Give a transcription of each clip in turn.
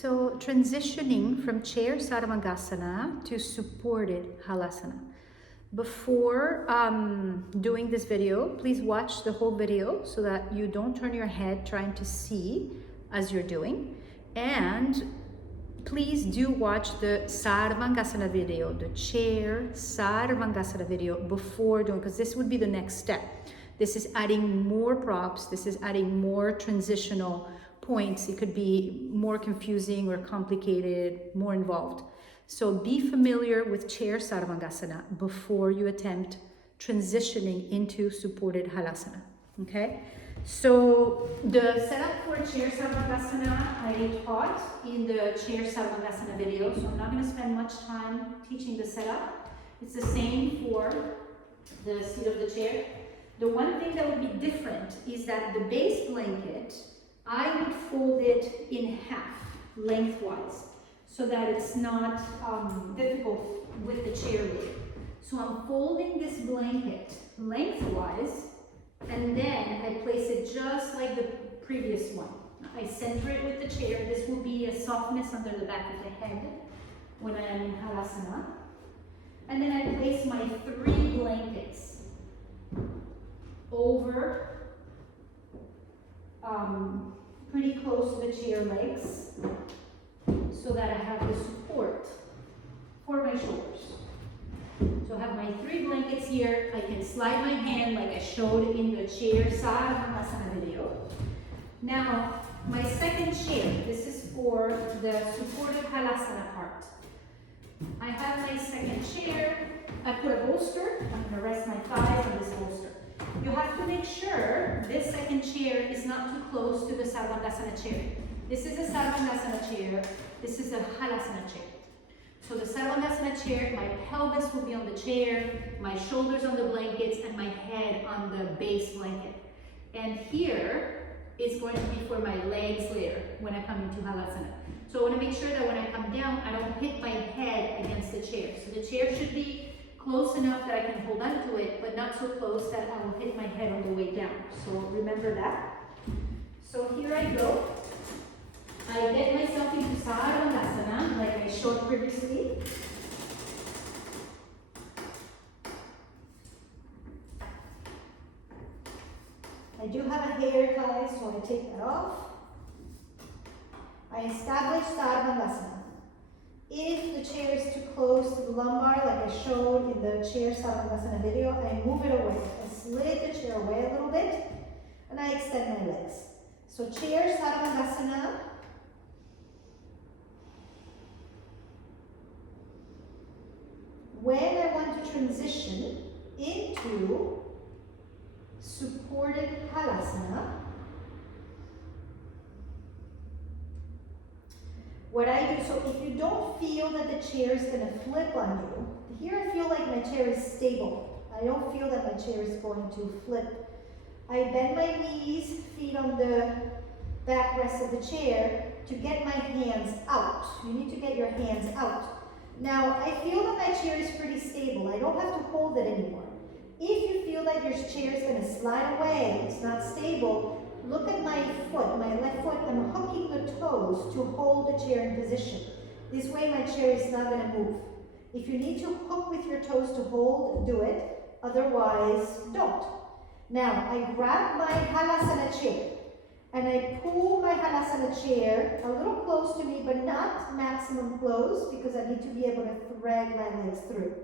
So transitioning from chair Sarvāngāsana to supported Halāsana. Before doing this video, please watch the whole video so that you don't turn your head trying to see as you're doing. And please do watch the Sarvāngāsana video, the chair Sarvāngāsana video before doing, because this would be the next step. This is adding more props. This is adding more transitional points. It could be more confusing or complicated, more involved. So be familiar with chair Sarvāngāsana before you attempt transitioning into supported Halāsana. Okay? So the setup for chair Sarvāngāsana I taught in the chair Sarvāngāsana video, so I'm not going to spend much time teaching the setup. It's the same for the seat of the chair. The one thing that would be different is that the base blanket, I would fold it in half, lengthwise, so that it's not difficult with the chair lid. So I'm folding this blanket lengthwise, and then I place it just like the previous one. I center it with the chair. This will be a softness under the back of the head when I am in Halāsana. And then I place my 3 blankets over pretty close to the chair legs so that I have the support for my shoulders. So I have my 3 blankets here. I can slide my hand like I showed in the chair Sarvāngāsana video. Now, my second chair, this is for the supported Halāsana part. I have my second chair. I put a bolster. I'm going to rest my thighs on this bolster. You have to make sure this second chair is not too close to the Sarvāngāsana chair. This is a Sarvāngāsana chair. This is a Halāsana chair. So the Sarvāngāsana chair, my pelvis will be on the chair, my shoulders on the blankets, and my head on the base blanket. And here is going to be for my legs later when I come into Halāsana. So I want to make sure that when I come down, I don't hit my head against the chair. So the chair should be close enough that I can hold on to it, but not so close that I will hit my head on the way down. So remember that. So here I go. I get myself into Sarvāngāsana like I showed previously. I do have a hair tie, so I take that off. I establish Sarvāngāsana. If the chair is too close to the lumbar, like I showed in the chair Sarvāngāsana video, I move it away. I slid the chair away a little bit, and I extend my legs. So chair Sarvāngāsana. When I want to transition into supported Halāsana, what I do, so if you don't feel that the chair is going to flip on you, here I feel like my chair is stable. I don't feel that my chair is going to flip. I bend my knees, feet on the backrest of the chair to get my hands out. You need to get your hands out. Now, I feel that my chair is pretty stable. I don't have to hold it anymore. If you feel that your chair is going to slide away, it's not stable, look at my foot, my left foot. I'm hooking the toes to hold the chair in position. This way my chair is not going to move. If you need to hook with your toes to hold, do it. Otherwise, don't. Now, I grab my Halāsana chair and I pull my Halāsana chair a little close to me, but not maximum close because I need to be able to thread my legs through.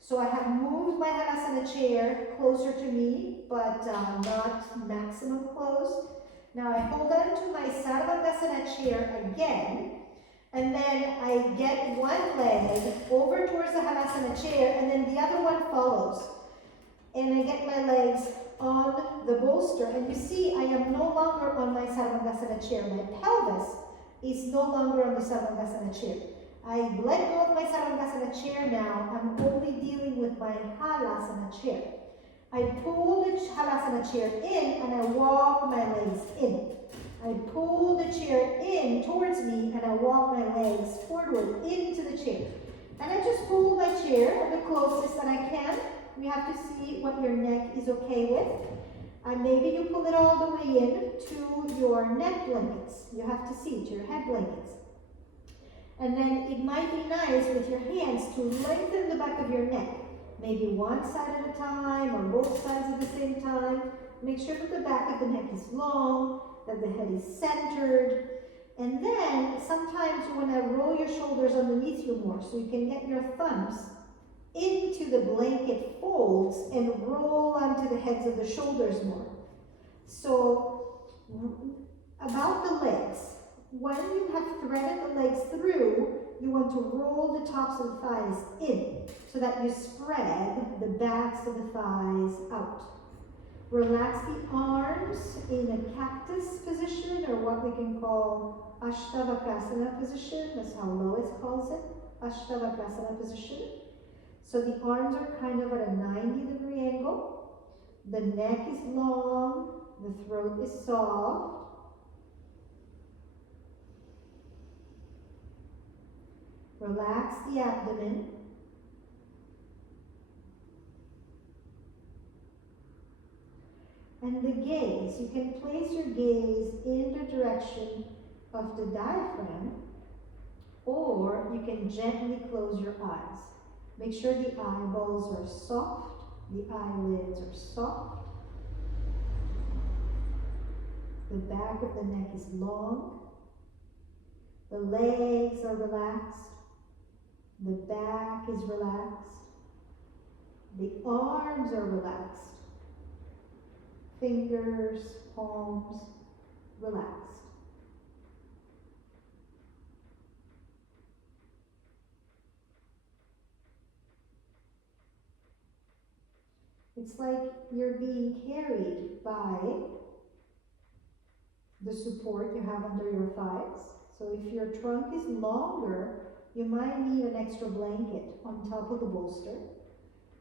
So I have moved my Halāsana chair closer to me, but not maximum close. Now I hold on to my Sarvāngāsana chair again, and then I get one leg over towards the Halāsana chair, and then the other one follows. And I get my legs on the bolster, and you see I am no longer on my Sarvāngāsana chair. My pelvis is no longer on the Sarvāngāsana chair. I let go of my Sarvāngāsana chair now. I'm only dealing with my Halāsana chair. I pull the Halāsana chair in and I walk my legs in. I pull the chair in towards me and I walk my legs forward into the chair. And I just pull my chair the closest that I can. You have to see what your neck is okay with. And maybe you pull it all the way in to your neck blankets. You have to see, to your head blankets. And then it might be nice with your hands to lengthen the back of your neck. Maybe one side at a time or both sides at the same time. Make sure that the back of the neck is long, that the head is centered. And then sometimes you want to roll your shoulders underneath you more so you can get your thumbs into the blanket folds and roll onto the heads of the shoulders more. So about the legs, when you have threaded the legs through, you want to roll the tops of the thighs in so that you spread the backs of the thighs out. Relax the arms in a cactus position, or what we can call Ashtavakasana position. That's how Lois calls it, Ashtavakasana position. So the arms are kind of at a 90-degree angle. The neck is long, the throat is soft. Relax the abdomen. And the gaze, you can place your gaze in the direction of the diaphragm, or you can gently close your eyes. Make sure the eyeballs are soft, the eyelids are soft. The back of the neck is long. The legs are relaxed. The back is relaxed. The arms are relaxed. Fingers, palms, relaxed. It's like you're being carried by the support you have under your thighs. So if your trunk is longer, you might need an extra blanket on top of the bolster.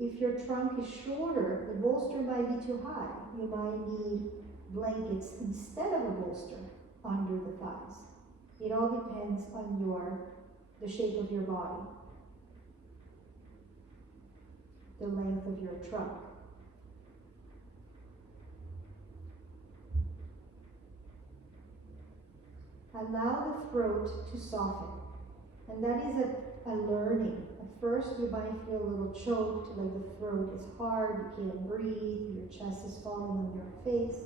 If your trunk is shorter, the bolster might be too high. You might need blankets instead of a bolster under the thighs. It all depends on the shape of your body, the length of your trunk. Allow the throat to soften. And that is a learning. At first, you might feel a little choked, like the throat is hard, you can't breathe, your chest is falling on your face.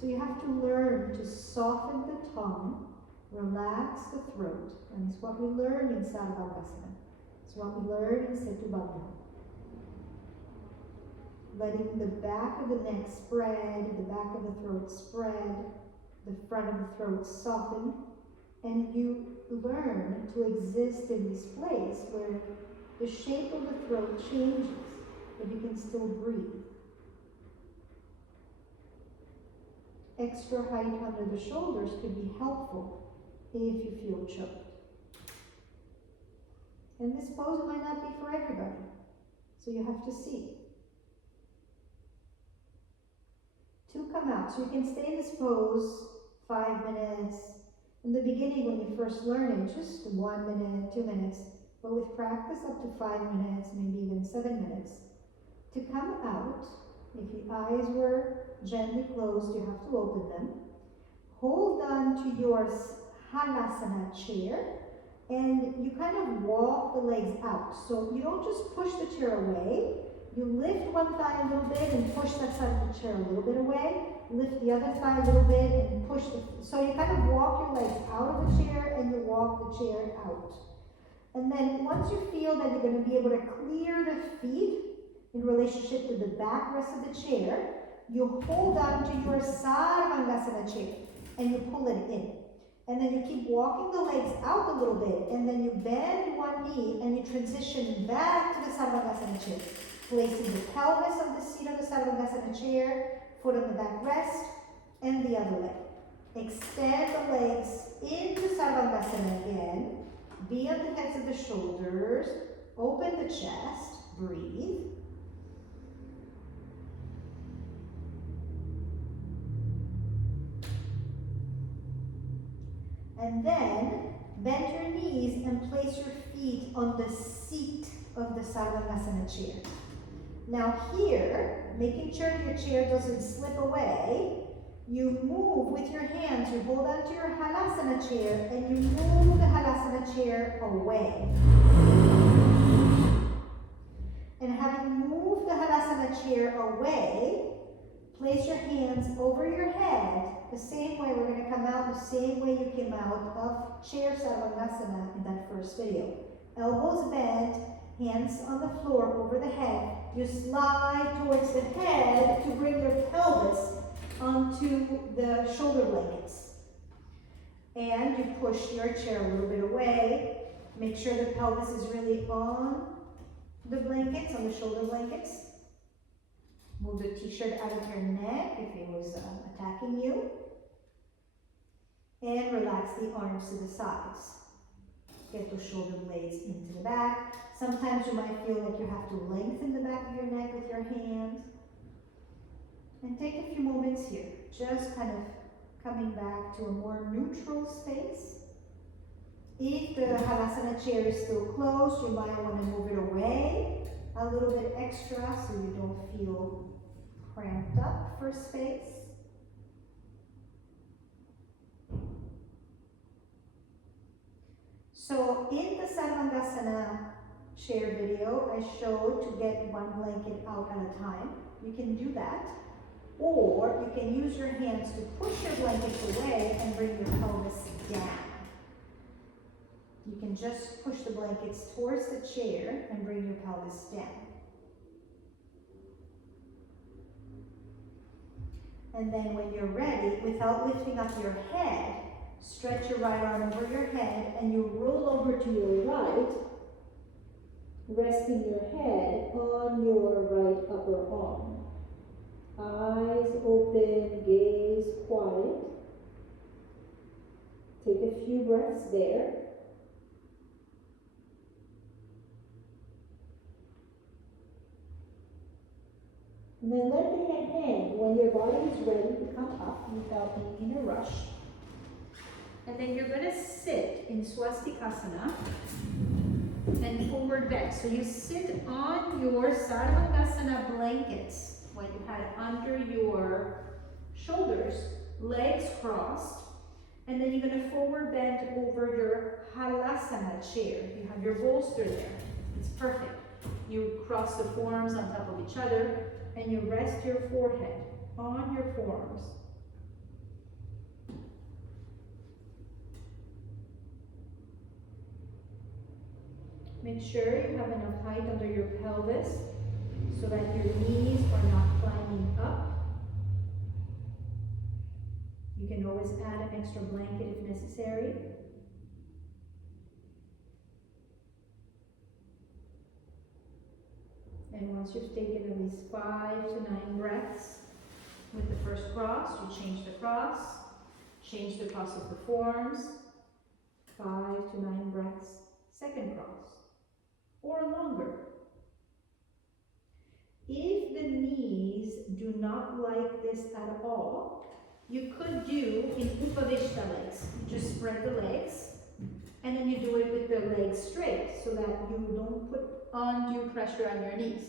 So you have to learn to soften the tongue, relax the throat, and it's what we learn in Sarvāngāsana. It's what we learn in Setu Bandha. Letting the back of the neck spread, the back of the throat spread, the front of the throat soften, and you learn to exist in this place where the shape of the throat changes, but you can still breathe. Extra height under the shoulders could be helpful if you feel choked. And this pose might not be for everybody, so you have to see. To come out, so you can stay in this pose 5 minutes. In the beginning, when you first learn it, just 1 minute, 2 minutes, but with practice up to 5 minutes, maybe even 7 minutes. To come out, if the eyes were gently closed, you have to open them. Hold on to your Halāsana chair, and you kind of walk the legs out. So you don't just push the chair away, you lift one thigh a little bit and push that side of the chair a little bit away. Lift the other thigh a little bit and push so you kind of walk your legs out of the chair and you walk the chair out. And then once you feel that you're going to be able to clear the feet in relationship to the backrest of the chair, you hold on to your Sarvāngāsana chair and you pull it in. And then you keep walking the legs out a little bit, and then you bend one knee and you transition back to the Sarvāngāsana chair, placing the pelvis on the seat of the Sarvāngāsana chair, foot on the backrest, and the other leg. Extend the legs into Sarvāngāsana again. Be on the heads of the shoulders. Open the chest. Breathe. And then bend your knees and place your feet on the seat of the Sarvāngāsana chair. Now here, making sure your chair doesn't slip away, You move with your hands, you hold onto your Halāsana chair and you move the Halāsana chair away. And having moved the Halāsana chair away, place your hands over your head the same way. We're going to come out the same way you came out of chair Sarvāngāsana in that first video. Elbows bent, hands on the floor over the head. You slide towards the head to bring your pelvis onto the shoulder blankets. And you push your chair a little bit away. Make sure the pelvis is really on the blankets, on the shoulder blankets. Move the t-shirt out of your neck if it was attacking you. And relax the arms to the sides. Get those shoulder blades into the back. Sometimes you might feel like you have to lengthen the back of your neck with your hands. And take a few moments here, just kind of coming back to a more neutral space. If the Halāsana chair is still closed, you might want to move it away a little bit extra so you don't feel cramped up for space. So in the Sarvāngāsana chair video, I showed to get one blanket out at a time. You can do that. Or you can use your hands to push your blankets away and bring your pelvis down. You can just push the blankets towards the chair and bring your pelvis down. And then when you're ready, without lifting up your head, stretch your right arm over your head and you roll over to your right, resting your head on your right upper arm. Eyes open, gaze quiet. Take a few breaths there. And then let the head hang when your body is ready to come up without being in a rush. And then you're going to sit in Swastikasana and forward bend. So you sit on your Sarvāngāsana blankets when you had under your shoulders, legs crossed, and then you're going to forward bend over your Halāsana chair. You have your bolster there. It's perfect. You cross the forearms on top of each other, and you rest your forehead on your forearms. Make sure you have enough height under your pelvis so that your knees are not climbing up. You can always add an extra blanket if necessary. And once you've taken at least 5 to 9 breaths with the first cross, you change the cross of the forearms, 5 to 9 breaths, second cross, or longer. If the knees do not like this at all, you could do in Upavishta legs. You just spread the legs, and then you do it with the legs straight so that you don't put undue pressure on your knees.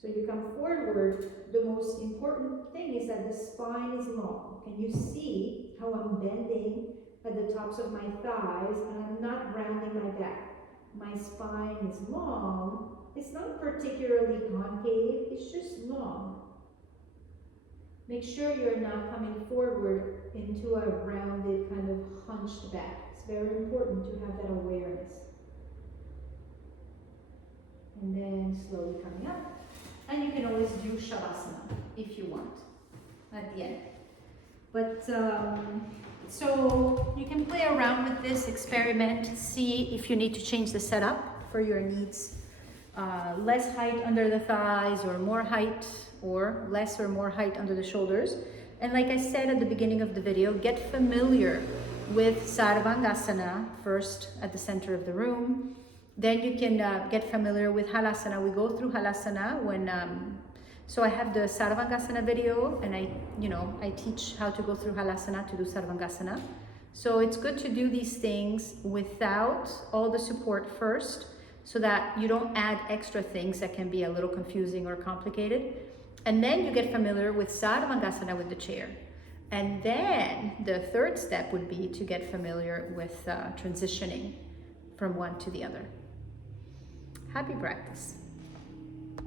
So you come forward. The most important thing is that the spine is long. Can you see how I'm bending at the tops of my thighs and I'm not rounding my back? My spine is long. It's not particularly concave, it's just long. Make sure you're not coming forward into a rounded kind of hunched back. It's very important to have that awareness. And then slowly coming up. And you can always do Shavasana if you want at the end. But so you can play around with this, experiment, see if you need to change the setup for your needs. Less height under the thighs, or more height, or less or more height under the shoulders. And like I said at the beginning of the video, get familiar with Sarvāngāsana first at the center of the room. Then you can get familiar with Halāsana. We go through Halāsana when, so I have the Sarvāngāsana video, and I teach how to go through Halāsana to do Sarvāngāsana. So it's good to do these things without all the support first, so that you don't add extra things that can be a little confusing or complicated. And then you get familiar with Sarvāngāsana with the chair. And then the third step would be to get familiar with transitioning from one to the other. Happy practice.